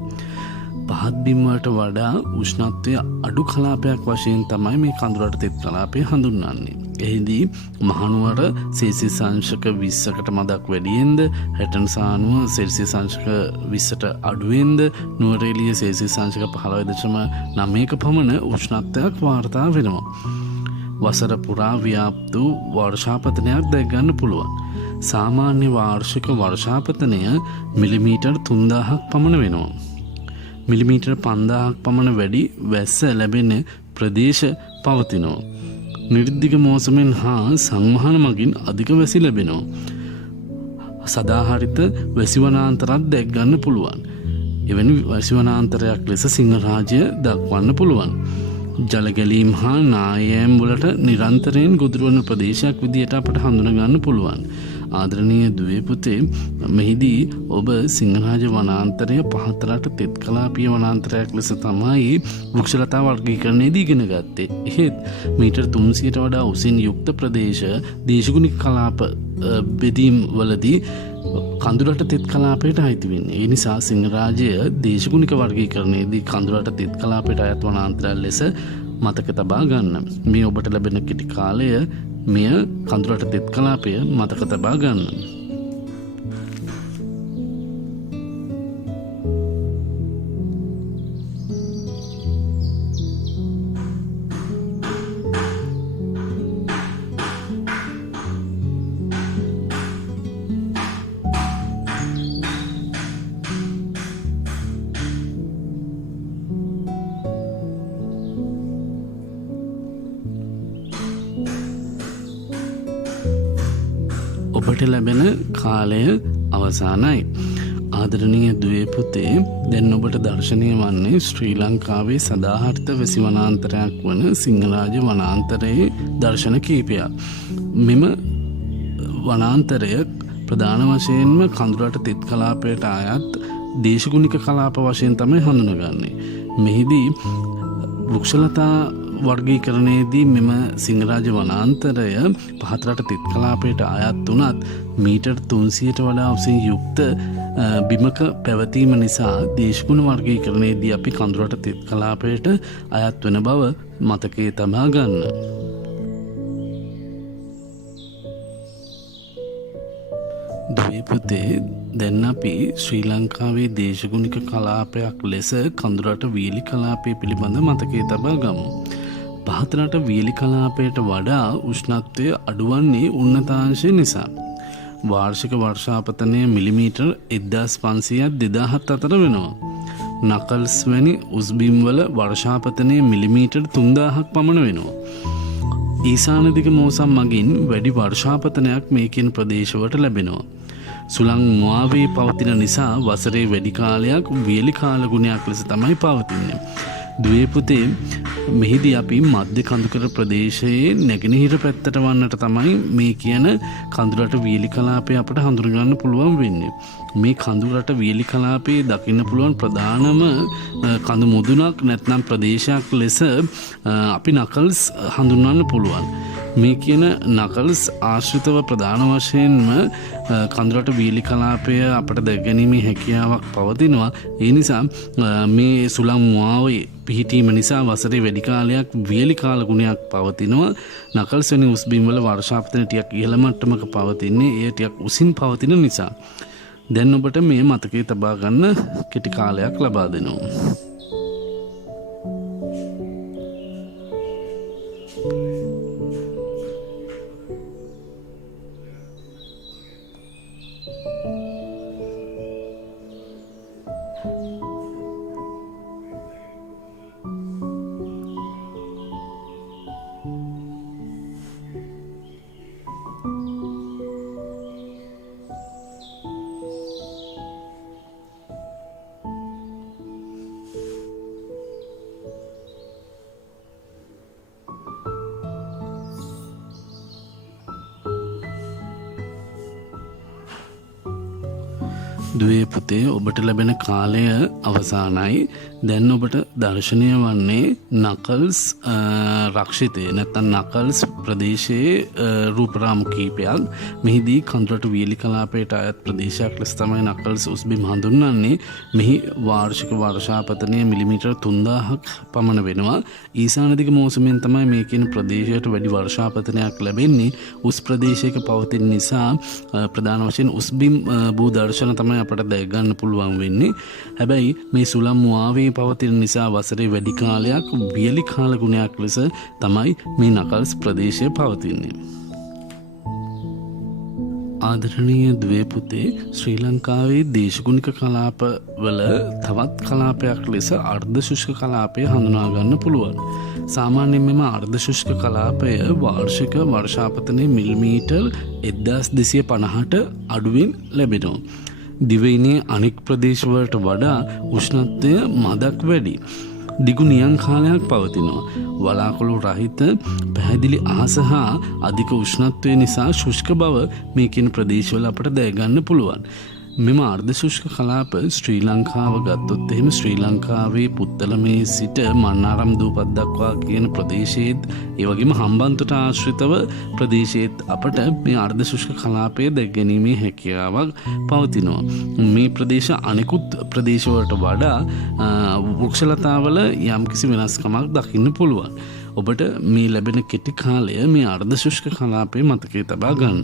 පහත් බිම් වලට වඩා උෂ්ණත්වය අඩු කලාපයක් වශයෙන් තමයි මේ කඳුරට තෙත් කලාපය හඳුන්වන්නේ. එහිදී මහනුවර සෙල්සියස් අංශක 20කට මදක් වැඩියෙන්ද, හැටන්සානුව සෙල්සියස් අංශක 20ට අඩුවෙන්ද, නුවරඑළිය සෙල්සියස් අංශක 15.9ක පමණ උෂ්ණත්වයක් වාර්තා වෙනවා. වසර පුරා ව්‍යාප්ත වූ වර්ෂාපතනයක් දැක්ගන්න පුළුවන්. සාමාන්‍ය වාර්ෂික වර්ෂාපතනය මිලිමීටර් 3000ක් පමණ වෙනවා. මිලිමීටර් 5000ක් පමණ වැඩි වැස්ස ලැබෙන ප්‍රදේශ පවතිනවා. නිර්දිග මෝසමෙන් හා සංවහන මගින් අධික වැසි ලැබෙනවා. සදාහරිත වැසිවනාන්තරත් දැක් ගන්න පුළුවන්. එවැනි වැසිවනාන්තරයක් ලෙස සිංහරාජය දක්වන්න පුළුවන්. ජලගැලීම් හා නායෑම් වලට නිරන්තරයෙන් ගොදුරුවන ප්‍රදේශයක් විදියට අපට හඳුනගන්න පුළුවන්. ආදරණීය දුවේ පුතේ, මෙහිදී ඔබ සිංහරාජ වනාන්තරය පහතරට තෙත් කලාපීය වනාන්තරයක් ලෙස තමයි වෘක්ෂලතා වර්ගීකරණයේදී ඉගෙන ගත්තේ. එහෙත් මීටර් 300ට වඩා උසින් යුක්ත ප්‍රදේශ දේශගුණික කලාප බෙදීම් වලදී කඳුරට තෙත් කලාපයට අයිති වෙන්නේ. ඒ නිසා සිංහරාජය දේශගුණික වර්ගීකරණයේදී කඳුරට තෙත් කලාපයට අයත් වනාන්තරයක් ලෙස මතක තබා ගන්න. මේ ඔබට ලැබෙන කෙටි කාලය මෙය කඳුරට තෙත් කලාපය මතක තබා ගන්න. ඔබට ලැබෙන කාලය අවසానයි. ආදරණීය දුවේ පුතේ, දැන් ඔබට දර්ශනය වන්නේ ශ්‍රී ලංකාවේ සදාහරිත වැසි වනාන්තරයක් වන සිංහරාජ වනාන්තරයේ දර්ශන කීපයක්. මෙම වනාන්තරය ප්‍රධාන වශයෙන්ම කඳුරට තෙත් කලාපයට අයත් දේශගුණික කලාප වශයෙන් තමයි හඳුනගන්නේ. මෙහිදී වෘක්ෂලතා වර්ගීකරණයේදී මෙම සිංහරාජ වනාන්තරය පහතරට තෙත් කලාපයට අයත් වුණත් මීටර් 300ට වඩා උසින් යුක්ත බිමක පැවතීම නිසා දේශගුණ වර්ගීකරණයේදී අපි කඳුරට තෙත් කලාපයට අයත් වෙන බව මතකයේ තබා ගන්න. දුවේ පුතේ, දැන් අපි ශ්‍රී ලංකාවේ දේශගුණික කලාපයක් ලෙස කඳුරට වියලි කලාපය පිළිබඳ මතකයේ තබා ගමු. පහතරට වියලි කලාපයට වඩා උෂ්ණත්වය අඩුවන්නේ උන්නතාංශය නිසා. වාර්ෂික වර්ෂාපතනය මිලිමීටර් 1500ක් 2000ත් අතර වෙනවා. නකල්ස් වැනි උස්බිම්වල වර්ෂාපතනය මිලිමීටර් 3000ක් පමණ වෙනවා. ඊසානදිග මෝසම් මගින් වැඩි වර්ෂාපතනයක් මේ කියන ප්‍රදේශවලට ලැබෙනවා. සුළං මුවාවේ පවතින නිසා වසරේ වැඩි කාලයක් වියලි කාලගුණයක් ලෙස තමයි පවතින්නේ. දුවේ පුතේ, මෙහිදී අපි මධ්‍ය කඳුකර ප්‍රදේශයේ නැගෙනහිර පැත්තට වන්නට තමයි මේ කියන කඳුරට වියලි කලාපය අපට හඳුනගන්න පුළුවන් වෙන්නේ. මේ කඳුරට වියලි කලාපයේ දකින්න පුළුවන් ප්‍රධානම කඳු මුදුනක් නැත්නම් ප්‍රදේශයක් ලෙස අපි නකල්ස් හඳුන්වන්න පුළුවන්. මේ කියන නකල්ස් ආශ්‍රිතව ප්‍රධාන වශයෙන්ම කඳුරට වියලි කලාපය අපට දැකගැනීමේ හැකියාවක් පවතිනවා. ඒ නිසා මේ සුළං මුවාවේ පිහිටීම නිසා වසරේ වැඩි කාලයක් වියලි කාල ගුණයක් පවතිනවා. නකල්ස් වැනි උස්බිම් වල වර්ෂාපතන ටිකක් ඉහළ මට්ටමක පවතින්නේ ඒ ටිකක් උසින් පවතින නිසා. දැන් ඔබට මේ මතකයේ තබා ගන්න කෙටි කාලයක් ලබා දෙනවා. දුවේ පුතේ, ඔබට ලැබෙන කාලය අවසానයි. දැන් ඔබට දර්ශනය වන්නේ නකල්ස් රක්ෂිතය නැත්නම් නකල්ස් ප්‍රදේශයේ රූපරාමු කීපයක්. මෙහිදී කඳුරට වියලි කලාපයට අයත් ප්‍රදේශයක් ලෙස තමයි නකල්ස් උස්බිම් හඳුන්වන්නේ. මෙහි වාර්ෂික වර්ෂාපතනය මිලිමීටර් 3000ක් පමණ වෙනවා. ඊසානදිග මෝසමෙන් තමයි මේ කියන ප්‍රදේශයට වැඩි වර්ෂාපතනයක් ලැබෙන්නේ. උස් ප්‍රදේශයක පවතින නිසා ප්‍රධාන වශයෙන් උස්බිම් භූ දර්ශන තමයි අපට දැක ගන්න පුළුවන් වෙන්නේ. හැබැයි මේ සුළං මුවාවේ පවතින නිසා වසරේ වැඩි කාලයක් වියලි කාල ගුණයක් ලෙස තමයි මේ නකල්ස් ප්‍රදේශය පවතින්නේ. ආදරණීය දුවේ පුතේ, ශ්‍රී ලංකාවේ දේශගුණික කලාපවල තවත් කලාපයක් ලෙස අර්ධ ශුෂ්ක කලාපය හඳුනා ගන්න පුළුවන්. සාමාන්‍යයෙන් මෙම අර්ධ ශුෂ්ක කලාපය වාර්ෂික වර්ෂාපතනයේ මිලිමීටර් 1250ට අඩුවෙන් ලැබෙනවා. දිවයිනේ අනෙක් ප්‍රදේශවලට වඩා උෂ්ණත්වය මදක් වැඩි. දිගු නියං කාලයක් පවතිනවා. වලාකුළු රහිත පැහැදිලි අහස හා අධික උෂ්ණත්වය නිසා ශුෂ්ක බව මේ කියන ප්‍රදේශවල අපට දැනගන්න පුළුවන්. මෙම අර්ධ ශුෂ්ක කලාප ශ්‍රී ලංකාව ගත්තොත් එහෙම ශ්‍රී ලංකාවේ පුත්තලමේ සිට මන්නාරම් දූපත් දක්වා කියන ප්‍රදේශයේත් ඒ වගේම හම්බන්තොට ආශ්‍රිතව ප්‍රදේශයේත් අපට මේ අර්ධ ශුෂ්ක කලාපය දැක ගැනීමේ හැකියාවක් පවතිනවා. මේ ප්‍රදේශ අනෙකුත් ප්‍රදේශවලට වඩා වෘක්ෂලතාවල යම්කිසි වෙනස්කමක් දකින්න පුළුවන්. ඔබට මේ ලැබෙන කෙටි කාලය මේ අර්ධ ශුෂ්ක කලාපයේ මතකයේ තබා ගන්න.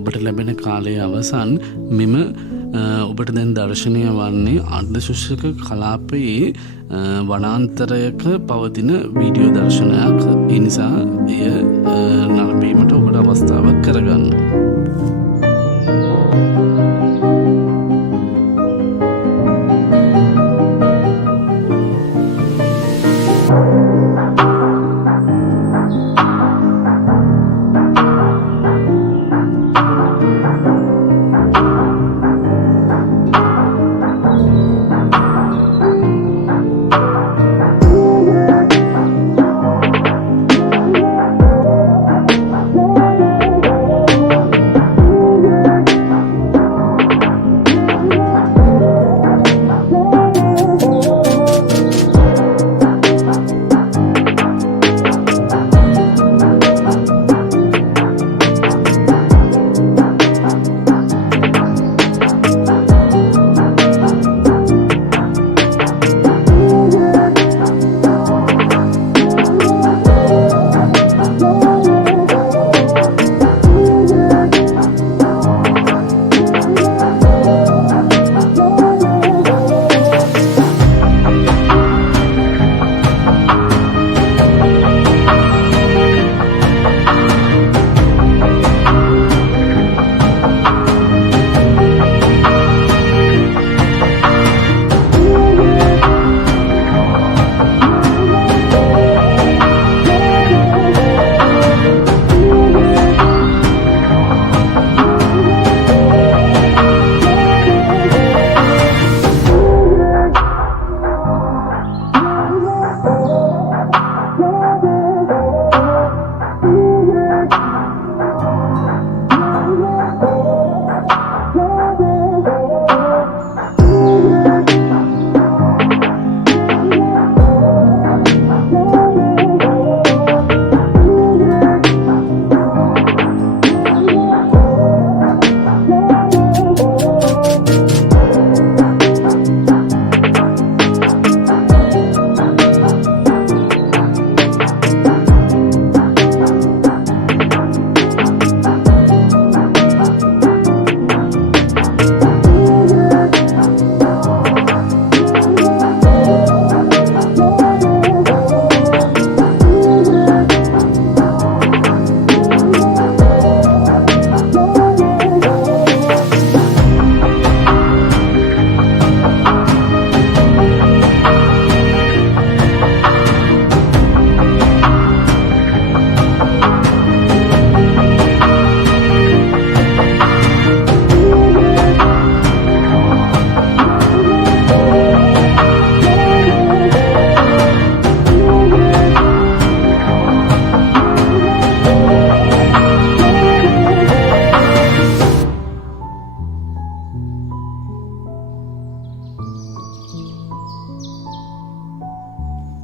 ඔබට ලැබෙන කාලයේ අවසන් මෙම ඔබට දැන් දර්ශනය වන්නේ අර්ධ ශුෂ්ක කලාපයේ වනාන්තරයක පවතින වීඩියෝ දර්ශනයක්. ඒ නිසා එය නරඹීමට ඔබට අවස්ථාවක් කරගන්න.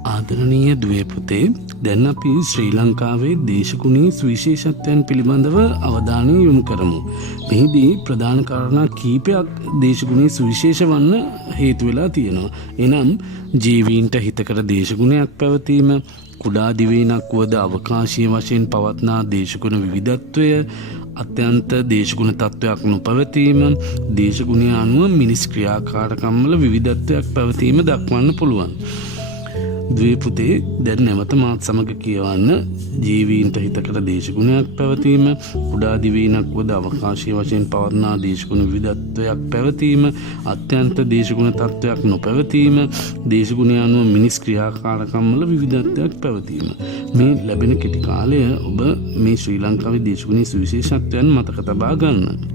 ආදරණීය දුවේ පුතේ, දැන් අපි ශ්‍රී ලංකාවේ දේශගුණී සුවිශේෂත්වයන් පිළිබඳව අවධානය යොමු කරමු. මෙහිදී ප්‍රධාන කාරණා කීපයක් දේශගුණී සුවිශේෂ වන්න හේතු වෙලා තියෙනවා. එනම් ජීවීන්ට හිතකර දේශගුණයක් පැවතීම, කුඩා දිවයිනක් වුවද අවකාශීය වශයෙන් පවත්නා දේශගුණ විවිධත්වය, අත්‍යන්ත දේශගුණ තත්ත්වයක් නොපැවතීම, දේශගුණය අනුව මිනිස් ක්‍රියාකාරකම්වල විවිධත්වයක් පැවතීම දක්වන්න පුළුවන්. දුවේ පුතේ, දැන් නැවත මාත් සමග කියවන්න. ජීවීන්ට හිතකර දේශගුණයක් පැවතීම, කුඩා දිවයිනක් වුවද අවකාශීය වශයෙන් පවත්නා දේශගුණ විවිධත්වයක් පැවතීම, අත්‍යන්ත දේශගුණ තත්ත්වයක් නොපැවතීම, දේශගුණය අනුව මිනිස් ක්‍රියාකාරකම්වල විවිධත්වයක් පැවතීම. මේ ලැබෙන කෙටි කාලය ඔබ මේ ශ්‍රී ලංකාවේ දේශගුණී සුවිශේෂත්වයන් මතක තබා ගන්න.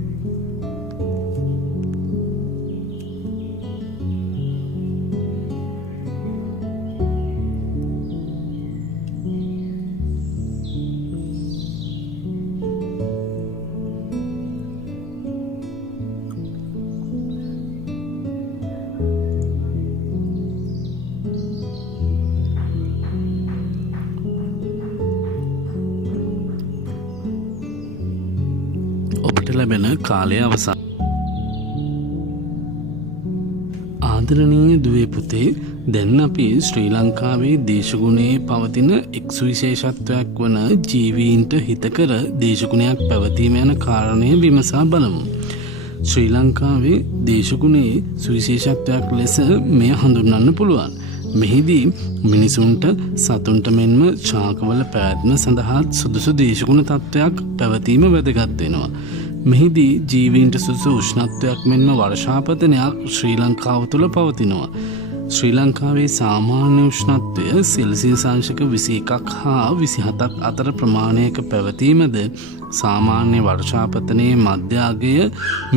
ඔබට ලැබෙන කාලය අවසන්. ආදරණීය දුවේ පුතේ, දැන් අපි ශ්‍රී ලංකාවේ දේශගුණයේ පවතින එක් සුවිශේෂත්වයක් වන ජීවීන්ට හිතකර දේශගුණයක් පැවතීම යන කාරණය විමසා බලමු. ශ්‍රී ලංකාවේ දේශගුණයේ සුවිශේෂත්වයක් ලෙස මෙය හඳුන්වන්න පුළුවන්. මෙහිදී මිනිසුන්ට සතුන්ට මෙන්ම ශාකවල පැවැත්ම සඳහා සුදුසු දේශගුණ තත්ත්වයක් පැවතීම වැදගත් වෙනවා. මෙහිදී ජීවීන්ට සුදුසු උෂ්ණත්වයක් මෙන්ම වර්ෂාපතනයක් ශ්‍රී ලංකාව තුළ පවතිනවා. ශ්‍රී ලංකාවේ සාමාන්‍ය උෂ්ණත්වය සෙල්සියස් අංශක 21ක් හා 27ක් අතර ප්‍රමාණයක පැවතීමද, සාමාන්‍ය වර්ෂාපතනයේ මධ්‍යඅගය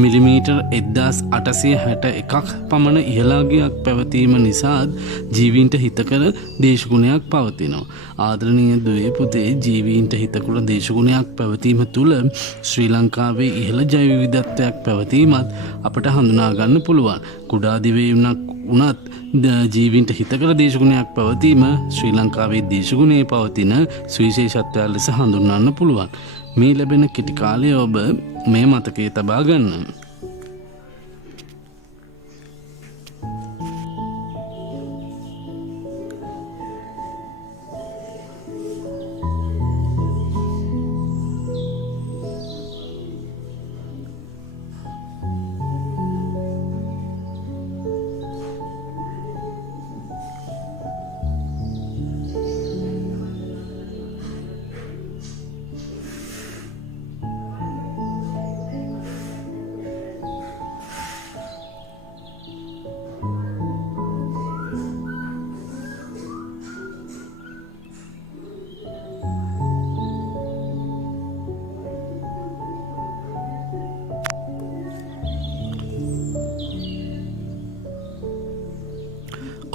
මිලිමීටර් 1861ක් පමණ ඉහළාගයක් පැවතීම නිසාත් ජීවීන්ට හිතකර දේශගුණයක් පවතිනවා. ආදරණීය දුවේ පුතේ, ජීවීන්ට හිතකර දේශගුණයක් පැවතීම තුළ ශ්‍රී ලංකාවේ ඉහළ ජෛව විවිධත්වයක් පැවතීමත් අපට හඳුනා ගන්න පුළුවන්. කුඩා දිවයිනක් වුණත් ජීවීන්ට හිතකර දේශගුණයක් පැවතීම ශ්‍රී ලංකාවේ දේශගුණයේ පවතින සුවිශේෂත්වයක් ලෙස හඳුන්වන්න පුළුවන්. මේ ලැබෙන කෙටි කාලය ඔබ මේ මතකයේ තබා ගන්න.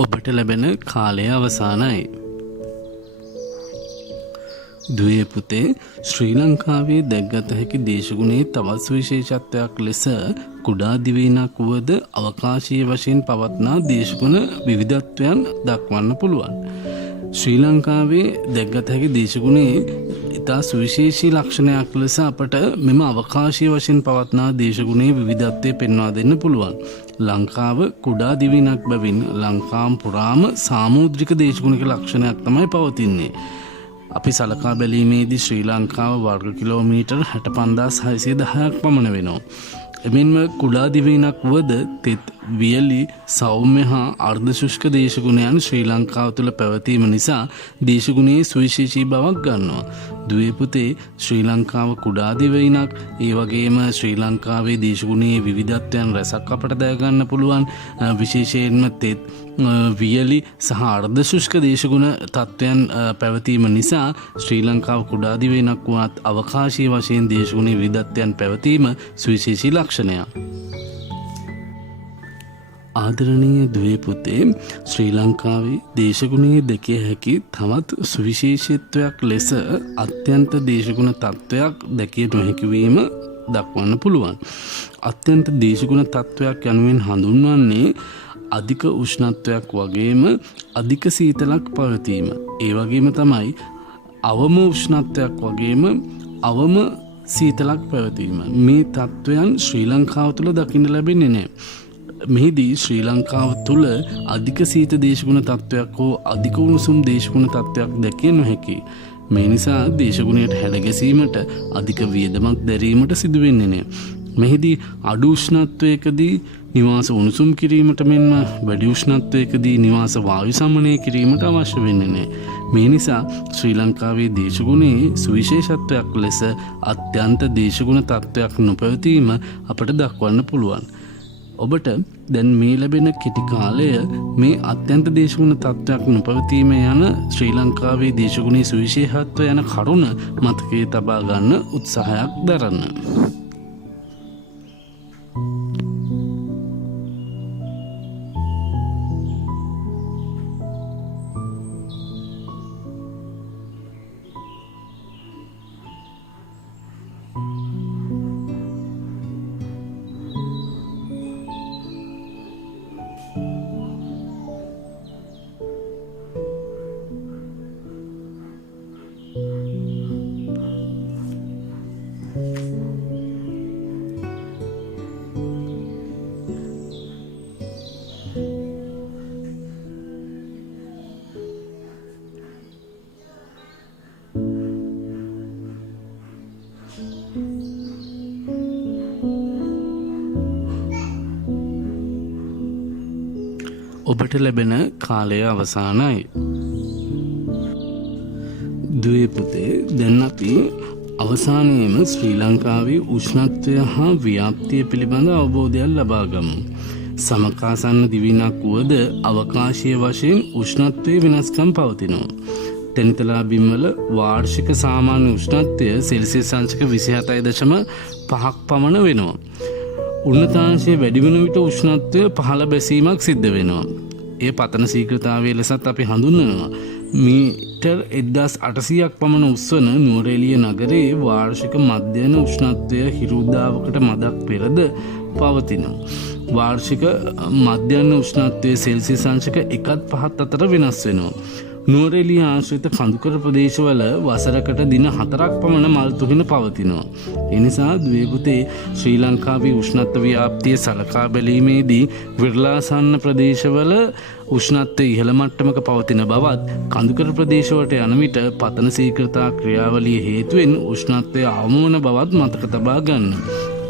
ඔබට ලැබෙන කාලය අවසానයි. දුවේ පුතේ, ශ්‍රී ලංකාවේ දැක්ගත හැකි දේශගුණයේ තවත් සුවිශේෂත්වයක් ලෙස කුඩා දිවයිනක් වුවද අවකාශීය වශයෙන් පවත්නා දේශගුණ විවිධත්වයන් දක්වන්න පුළුවන්. ශ්‍රී ලංකාවේ දැක්ගත හැකි දේශගුණයේ ඉතා සුවිශේෂී ලක්ෂණයක් ලෙස අපට මෙම අවකාශීය වශයෙන් පවත්නා දේශගුණයේ විවිධත්වය පෙන්වා දෙන්න පුළුවන්. ලංකාව කුඩා දිවයිනක් බැවින් ලංකාව පුරාම සාමූද්‍රික දේශගුණික ලක්ෂණයක් තමයි පවතින්නේ. අපි සලකා බැලීමේදී ශ්‍රී ලංකාව වර්ග කිලෝමීටර් 65610ක් පමණ වෙනවා. එමෙන්ම කුඩා දිවයිනක් වුවද තෙත්, වියලි, සෞම්‍ය හා අර්ධ ශුෂ්ක දේශගුණයන් ශ්‍රී ලංකාව තුළ පැවතීම නිසා දේශගුණයේ සුවිශේෂී බවක් ගන්නවා. දුවේ පුතේ, ශ්‍රී ලංකාව කුඩා දිවයිනක්, ඒ වගේම ශ්‍රී ලංකාවේ දේශගුණයේ විවිධත්වයන් රැසක් අපට දැනගන්න පුළුවන්. විශේෂයෙන්ම තෙත්, වියලි සහ අර්ධ ශුෂ්ක දේශගුණ තත්ත්වයන් පැවතීම නිසා ශ්‍රී ලංකාව කුඩා දිවයිනක් වුවත් අවකාශීය වශයෙන් දේශගුණයේ විවිධත්වයන් පැවතීම සුවිශේෂී ලක්ෂණයක්. ආදරණීය දුවේ පුතේ, ශ්‍රී ලංකාවේ දේශගුණයේ දැකිය හැකි තවත් සුවිශේෂීත්වයක් ලෙස අත්‍යන්ත දේශගුණ තත්ත්වයක් දැකිය නොහැකි වීම දක්වන්න පුළුවන්. අත්‍යන්ත දේශගුණ තත්ත්වයක් යනුවෙන් හඳුන්වන්නේ අධික උෂ්ණත්වයක් වගේම අධික සීතලක් පවතීම. ඒ වගේම තමයි අවම උෂ්ණත්වයක් වගේම අවම සීතලක් පැවතීම. මේ තත්ත්වයන් ශ්‍රී ලංකාව තුළ දකින්න ලැබෙන්නේ නැහැ. මෙහිදී ශ්‍රී ලංකාව තුළ අධික සීත දේශගුණ තත්ත්වයක් හෝ අධික උණුසුම් දේශගුණ තත්ත්වයක් දැකිය නොහැකි. මේ නිසා දේශගුණයට හැඩගැසීමට අධික වියදමක් දැරීමට සිදුවෙන්නේ නැහැ. මෙහිදී අඩු උෂ්ණත්වයකදී නිවාස උණුසුම් කිරීමට මෙන්ම වැඩි උෂ්ණත්වයකදී නිවාස වායු සමනය කිරීමට අවශ්‍ය වෙන්නේ නැහැ. මේ නිසා ශ්‍රී ලංකාවේ දේශගුණයේ සුවිශේෂත්වයක් ලෙස අත්‍යන්ත දේශගුණ තත්ත්වයක් නොපැවතීම අපට දක්වන්න පුළුවන්. ඔබට දැන් මේ ලැබෙන කෙටි කාලය මේ අත්‍යන්ත දේශගුණ තත්ත්වයක් නොපැවතීම යන ශ්‍රී ලංකාවේ දේශගුණයේ සුවිශේෂත්වය යන කරුණ මතකයේ තබා ගන්න උත්සාහයක් දරන්න. ඔබට ලැබෙන කාලය අවසానයි. දුවේ පුතේ, දැන් අපි අවසානයේම ශ්‍රී ලංකාවේ උෂ්ණත්වය හා ව්‍යාප්තිය පිළිබඳ අවබෝධයක් ලබා ගමු. සමකාසන්න දිවිනක් වුවද අවකාශීය වශයෙන් උෂ්ණත්වයේ වෙනස්කම් පවතිනවා. තැනිතලා බිම්වල වාර්ෂික සාමාන්‍ය උෂ්ණත්වය සෙල්සියස් අංශක 27.5ක් පමණ වෙනවා. උන්නතාංශයේ වැඩි වෙන විට උෂ්ණත්වය පහළ බැසීමක් සිද්ධ වෙනවා. ඒ පතන ශීඝ්‍රතාවය ලෙසත් අපි හඳුන්වනවා. මීටර් 1800ක් පමණ උස්වන නුවරඑළිය නගරයේ වාර්ෂික මධ්‍යම උෂ්ණත්වය හිරුදාවකට මදක් පෙරද පවතිනවා. වාර්ෂික මධ්‍යම උෂ්ණත්වය සෙල්සියස් අංශක 1.5 අතර වෙනස් වෙනවා. නුවරඑළිය ආශ්‍රිත කඳුකර ප්‍රදේශවල වසරකට දින 4ක් පමණ මල් තුහින පවතිනවා. ඒ නිසා දුවේ පුතේ, ශ්‍රී ලංකාවේ උෂ්ණත්ව ව්‍යාප්තිය සලකා බැලීමේදී විරලාසන්න ප්‍රදේශවල උෂ්ණත්වය ඉහළ මට්ටමක පවතින බවත්, කඳුකර ප්‍රදේශවලට යන විට පතන ශීඝ්‍රතා ක්‍රියාවලිය හේතුවෙන් උෂ්ණත්වය අවම වන බවත් මතක තබා ගන්න.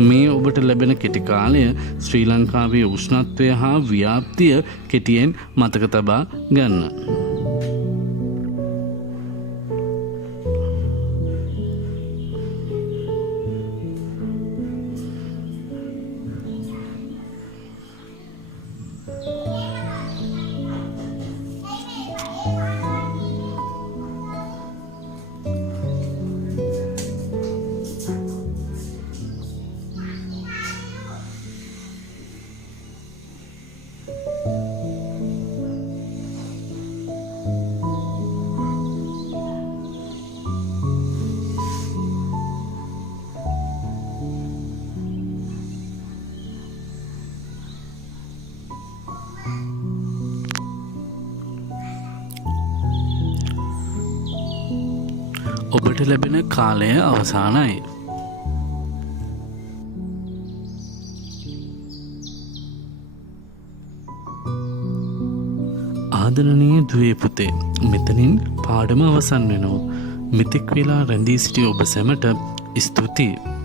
මේ ඔබට ලැබෙන කෙටි කාලය ශ්‍රී ලංකාවේ උෂ්ණත්වය හා ව්‍යාප්තිය කෙටියෙන් මතක තබා ගන්න. ඔබට ලැබෙන කාලය අවසానයි. ආදරණීය දුවේ පුතේ, මෙතනින් පාඩම අවසන් වෙනවා. මෙතෙක් වෙලා රැඳී සිටි ඔබ සැමට ස්තුතියි.